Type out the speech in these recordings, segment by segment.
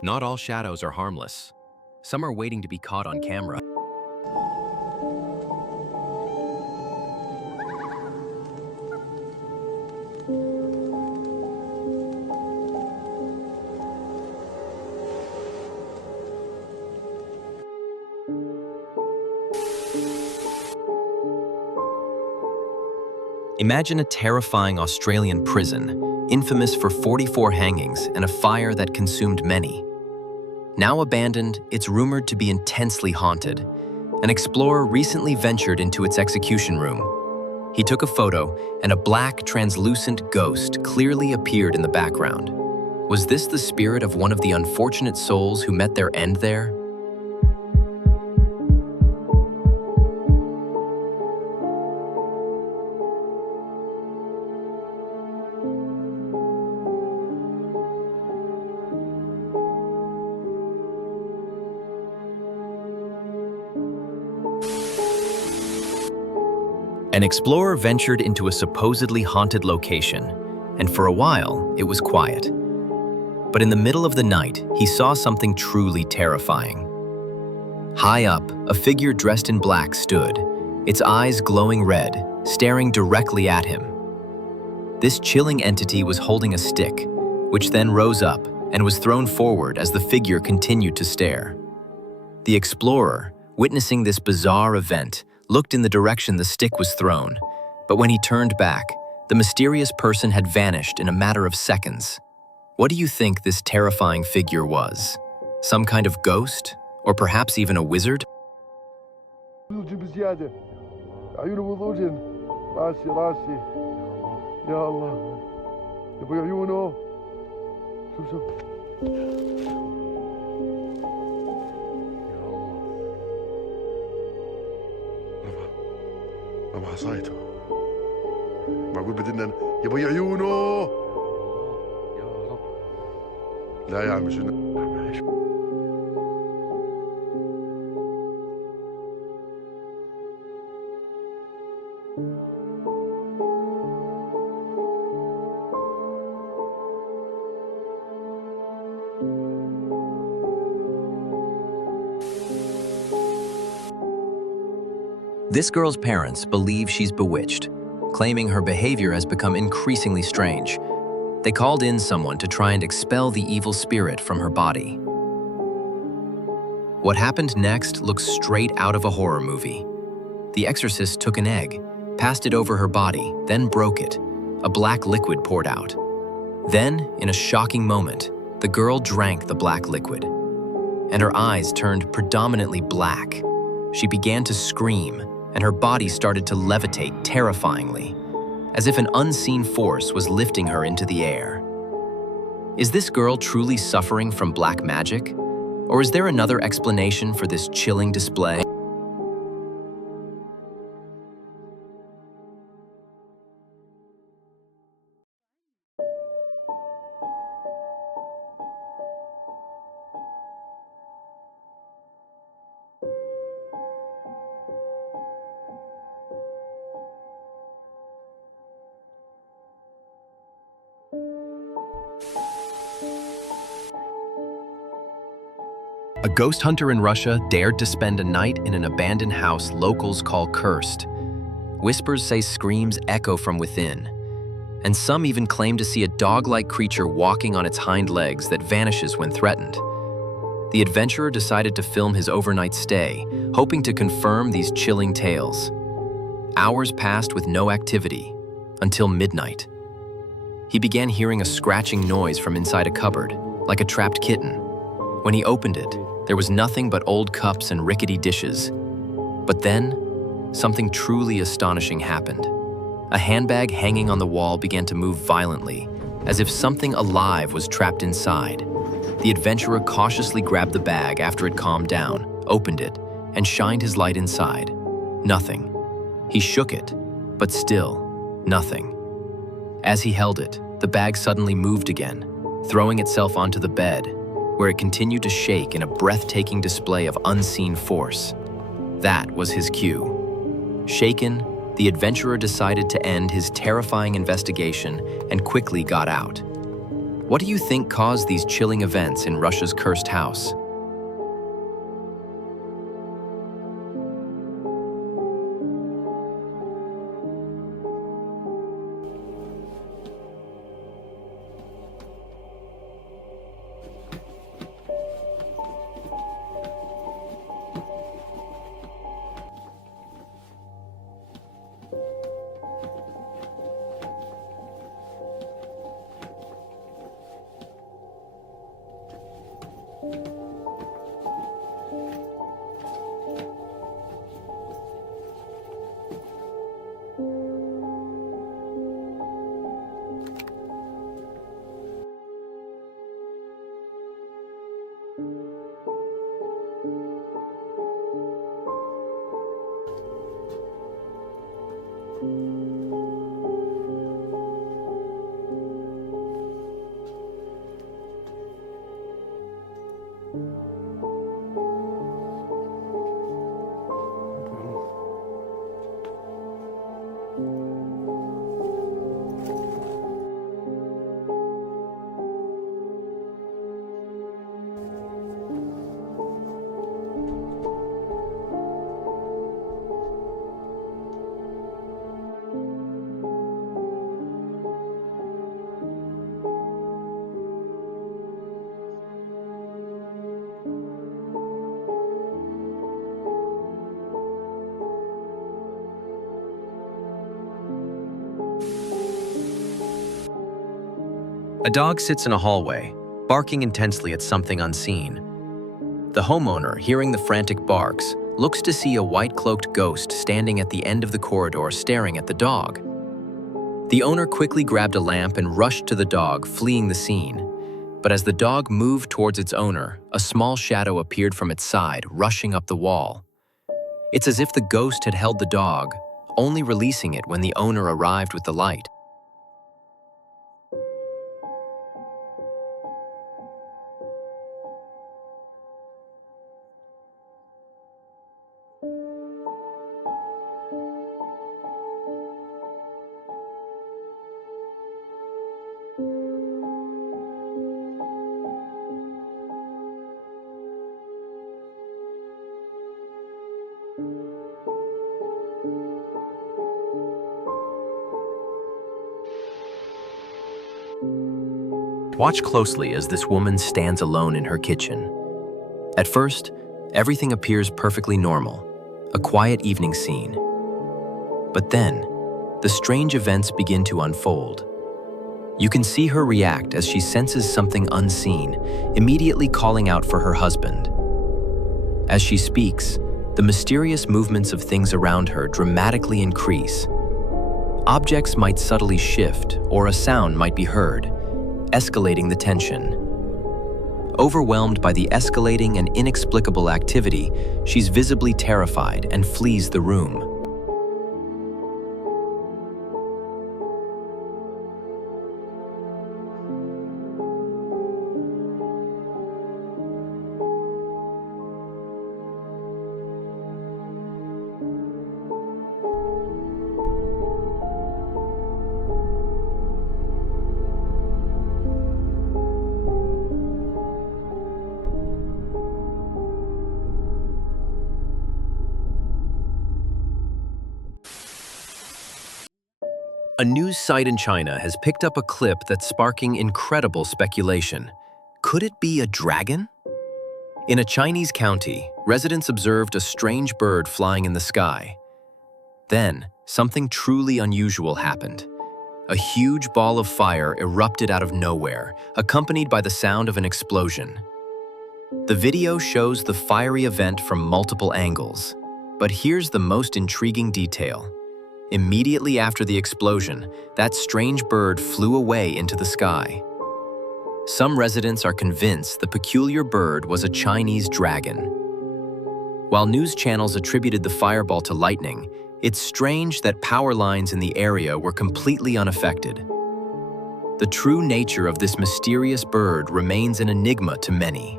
Not all shadows are harmless. Some are waiting to be caught on camera. Imagine a terrifying Australian prison, infamous for 44 hangings and a fire that consumed many. Now abandoned, it's rumored to be intensely haunted. An explorer recently ventured into its execution room. He took a photo, and a black, translucent ghost clearly appeared in the background. Was this the spirit of one of the unfortunate souls who met their end there? An explorer ventured into a supposedly haunted location, and for a while, it was quiet. But in the middle of the night, he saw something truly terrifying. High up, a figure dressed in black stood, its eyes glowing red, staring directly at him. This chilling entity was holding a stick, which then rose up and was thrown forward as the figure continued to stare. The explorer, witnessing this bizarre event, looked in the direction the stick was thrown, but when he turned back, the mysterious person had vanished in a matter of seconds. What do you think this terrifying figure was? Some kind of ghost? Or perhaps even a wizard? ما عصايته معقول بدنا يا ابوي عيونه يا رب لا يا عم شنو This girl's parents believe she's bewitched, claiming her behavior has become increasingly strange. They called in someone to try and expel the evil spirit from her body. What happened next looks straight out of a horror movie. The exorcist took an egg, passed it over her body, then broke it. A black liquid poured out. Then, in a shocking moment, the girl drank the black liquid, and her eyes turned predominantly black. She began to scream, and her body started to levitate terrifyingly, as if an unseen force was lifting her into the air. Is this girl truly suffering from black magic? Or is there another explanation for this chilling display? A ghost hunter in Russia dared to spend a night in an abandoned house locals call cursed. Whispers say screams echo from within, and some even claim to see a dog-like creature walking on its hind legs that vanishes when threatened. The adventurer decided to film his overnight stay, hoping to confirm these chilling tales. Hours passed with no activity, until midnight. He began hearing a scratching noise from inside a cupboard, like a trapped kitten. When he opened it, there was nothing but old cups and rickety dishes. But then, something truly astonishing happened. A handbag hanging on the wall began to move violently, as if something alive was trapped inside. The adventurer cautiously grabbed the bag after it calmed down, opened it, and shined his light inside. Nothing. He shook it, but still, nothing. As he held it, the bag suddenly moved again, throwing itself onto the bed, where it continued to shake in a breathtaking display of unseen force. That was his cue. Shaken, the adventurer decided to end his terrifying investigation and quickly got out. What do you think caused these chilling events in Russia's cursed house? A dog sits in a hallway, barking intensely at something unseen. The homeowner, hearing the frantic barks, looks to see a white-cloaked ghost standing at the end of the corridor staring at the dog. The owner quickly grabbed a lamp and rushed to the dog, fleeing the scene. But as the dog moved towards its owner, a small shadow appeared from its side, rushing up the wall. It's as if the ghost had held the dog, only releasing it when the owner arrived with the light. Watch closely as this woman stands alone in her kitchen. At first, everything appears perfectly normal, a quiet evening scene. But then, the strange events begin to unfold. You can see her react as she senses something unseen, immediately calling out for her husband. As she speaks, the mysterious movements of things around her dramatically increase. Objects might subtly shift, or a sound might be heard, escalating the tension. Overwhelmed by the escalating and inexplicable activity, she's visibly terrified and flees the room. A news site in China has picked up a clip that's sparking incredible speculation. Could it be a dragon? In a Chinese county, residents observed a strange bird flying in the sky. Then, something truly unusual happened. A huge ball of fire erupted out of nowhere, accompanied by the sound of an explosion. The video shows the fiery event from multiple angles, but here's the most intriguing detail. Immediately after the explosion, that strange bird flew away into the sky. Some residents are convinced the peculiar bird was a Chinese dragon. While news channels attributed the fireball to lightning, it's strange that power lines in the area were completely unaffected. The true nature of this mysterious bird remains an enigma to many.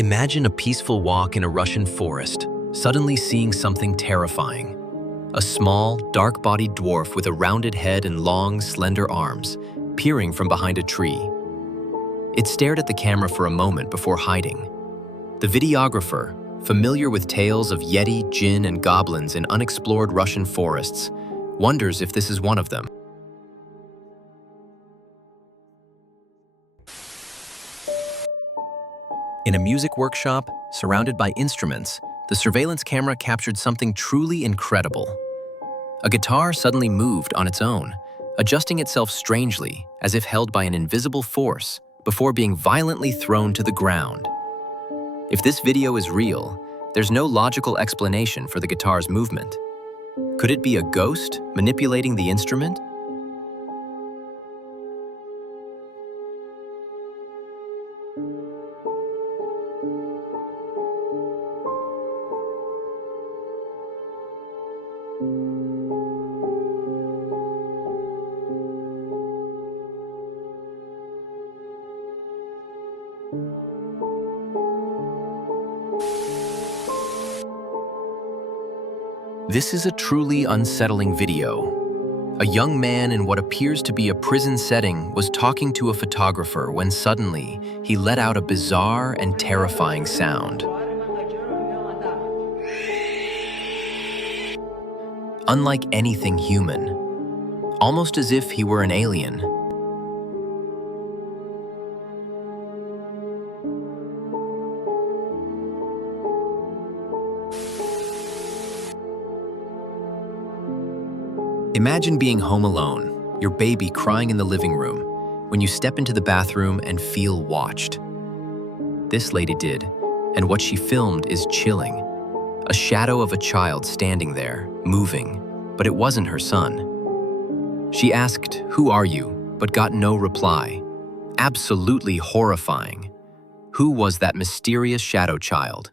Imagine a peaceful walk in a Russian forest, suddenly seeing something terrifying. A small, dark-bodied dwarf with a rounded head and long, slender arms, peering from behind a tree. It stared at the camera for a moment before hiding. The videographer, familiar with tales of Yeti, Jinn, and goblins in unexplored Russian forests, wonders if this is one of them. In a music workshop, surrounded by instruments, the surveillance camera captured something truly incredible. A guitar suddenly moved on its own, adjusting itself strangely, as if held by an invisible force, before being violently thrown to the ground. If this video is real, there's no logical explanation for the guitar's movement. Could it be a ghost manipulating the instrument? This is a truly unsettling video. A young man in what appears to be a prison setting was talking to a photographer when suddenly he let out a bizarre and terrifying sound. Unlike anything human, almost as if he were an alien. Imagine being home alone, your baby crying in the living room, when you step into the bathroom and feel watched. This lady did, and what she filmed is chilling. A shadow of a child standing there, moving, but it wasn't her son. She asked, "Who are you?" but got no reply. Absolutely horrifying. Who was that mysterious shadow child?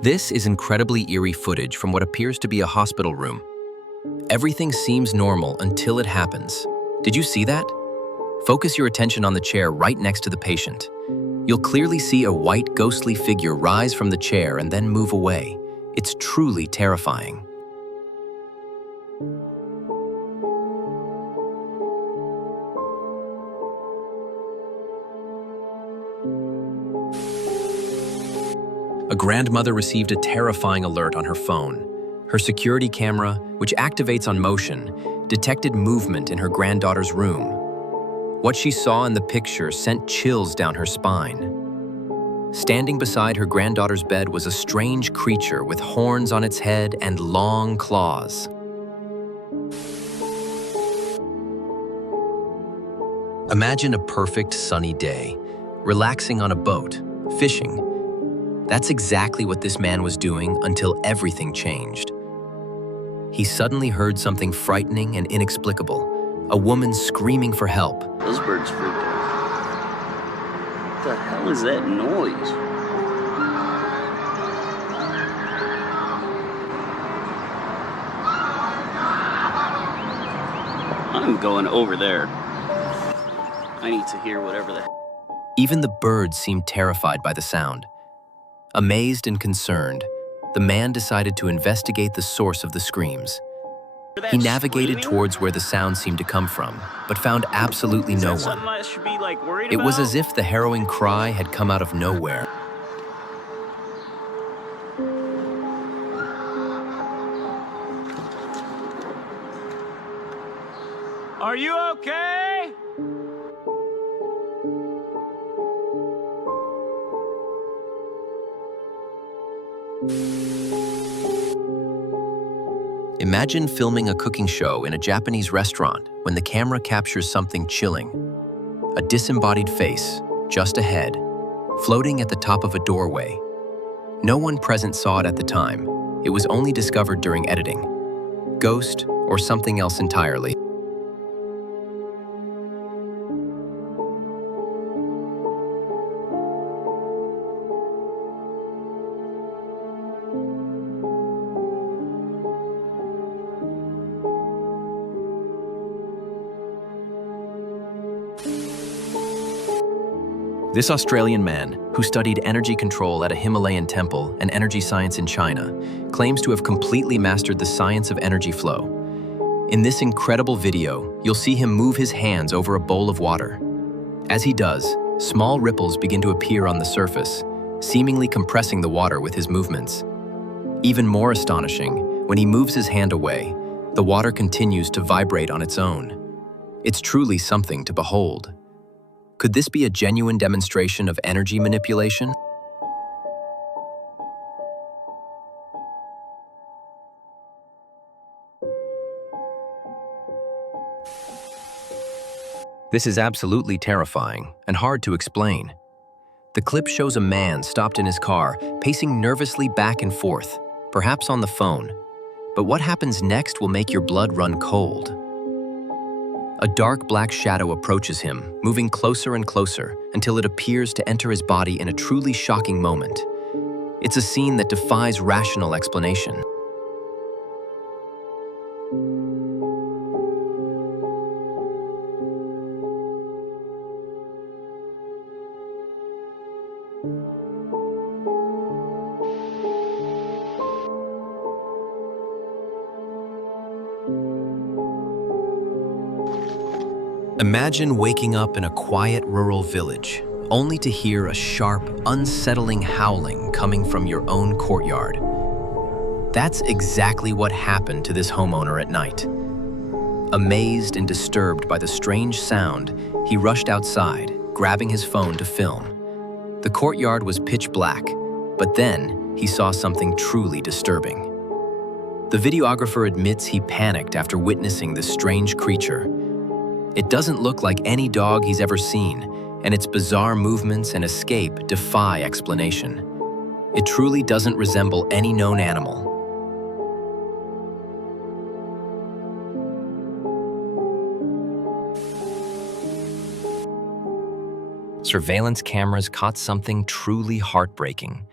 This is incredibly eerie footage from what appears to be a hospital room. Everything seems normal until it happens. Did you see that? Focus your attention on the chair right next to the patient. You'll clearly see a white, ghostly figure rise from the chair and then move away. It's truly terrifying. A grandmother received a terrifying alert on her phone. Her security camera, which activates on motion, detected movement in her granddaughter's room. What she saw in the picture sent chills down her spine. Standing beside her granddaughter's bed was a strange creature with horns on its head and long claws. Imagine a perfect sunny day, relaxing on a boat, fishing. That's exactly what this man was doing until everything changed. He suddenly heard something frightening and inexplicable, a woman screaming for help. Those birds freaked out. What the hell is that noise? I'm going over there. I need to hear whatever the hell. Even the birds seemed terrified by the sound. Amazed and concerned, the man decided to investigate the source of the screams. He navigated towards where the sound seemed to come from, but found absolutely no one. It was as if the harrowing cry had come out of nowhere. Are you okay? Imagine filming a cooking show in a Japanese restaurant when the camera captures something chilling. A disembodied face, just ahead, floating at the top of a doorway. No one present saw it at the time, it was only discovered during editing. Ghost or something else entirely. This Australian man, who studied energy control at a Himalayan temple and energy science in China, claims to have completely mastered the science of energy flow. In this incredible video, you'll see him move his hands over a bowl of water. As he does, small ripples begin to appear on the surface, seemingly compressing the water with his movements. Even more astonishing, when he moves his hand away, the water continues to vibrate on its own. It's truly something to behold. Could this be a genuine demonstration of energy manipulation? This is absolutely terrifying and hard to explain. The clip shows a man stopped in his car, pacing nervously back and forth, perhaps on the phone. But what happens next will make your blood run cold. A dark black shadow approaches him, moving closer and closer until it appears to enter his body in a truly shocking moment. It's a scene that defies rational explanation. Imagine waking up in a quiet rural village, only to hear a sharp, unsettling howling coming from your own courtyard. That's exactly what happened to this homeowner at night. Amazed and disturbed by the strange sound, he rushed outside, grabbing his phone to film. The courtyard was pitch black, but then he saw something truly disturbing. The videographer admits he panicked after witnessing this strange creature. It doesn't look like any dog he's ever seen, and its bizarre movements and escape defy explanation. It truly doesn't resemble any known animal. Surveillance cameras caught something truly heartbreaking.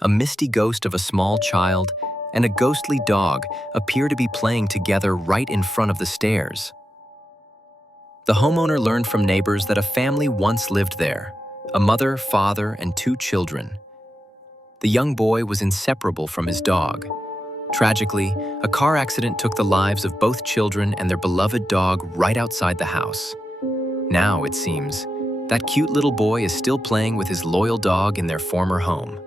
A misty ghost of a small child and a ghostly dog appear to be playing together right in front of the stairs. The homeowner learned from neighbors that a family once lived there, a mother, father, and 2 children. The young boy was inseparable from his dog. Tragically, a car accident took the lives of both children and their beloved dog right outside the house. Now, it seems, that cute little boy is still playing with his loyal dog in their former home.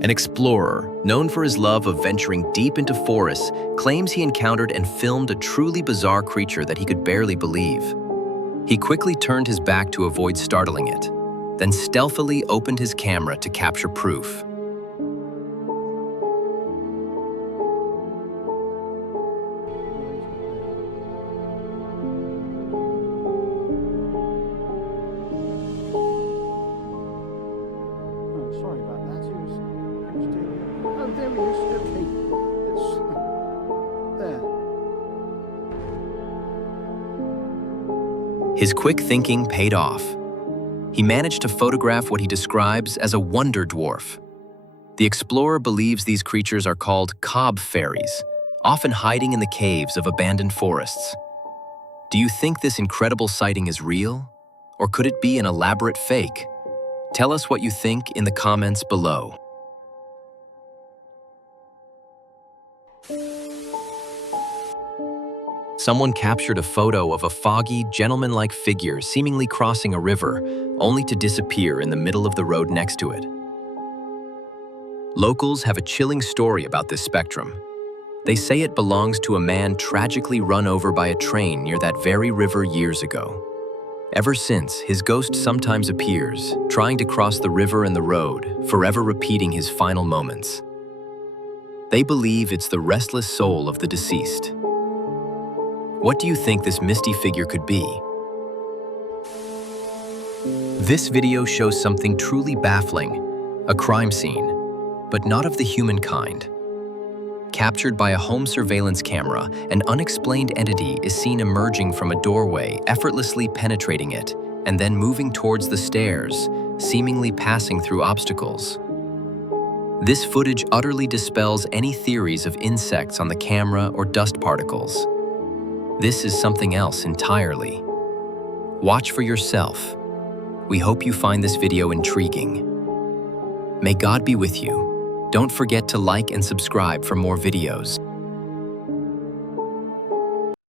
An explorer, known for his love of venturing deep into forests, claims he encountered and filmed a truly bizarre creature that he could barely believe. He quickly turned his back to avoid startling it, then stealthily opened his camera to capture proof. Sorry about that. He was doing it. Oh, there he is. Okay. It's there. His quick thinking paid off. He managed to photograph what he describes as a wonder dwarf. The explorer believes these creatures are called cob fairies, often hiding in the caves of abandoned forests. Do you think this incredible sighting is real? Or could it be an elaborate fake? Tell us what you think in the comments below. Someone captured a photo of a foggy, gentleman-like figure seemingly crossing a river, only to disappear in the middle of the road next to it. Locals have a chilling story about this spectrum. They say it belongs to a man tragically run over by a train near that very river years ago. Ever since, his ghost sometimes appears, trying to cross the river and the road, forever repeating his final moments. They believe it's the restless soul of the deceased. What do you think this misty figure could be? This video shows something truly baffling, a crime scene, but not of the human kind. Captured by a home surveillance camera, an unexplained entity is seen emerging from a doorway, effortlessly penetrating it, and then moving towards the stairs, seemingly passing through obstacles. This footage utterly dispels any theories of insects on the camera or dust particles. This is something else entirely. Watch for yourself. We hope you find this video intriguing. May God be with you. Don't forget to like and subscribe for more videos.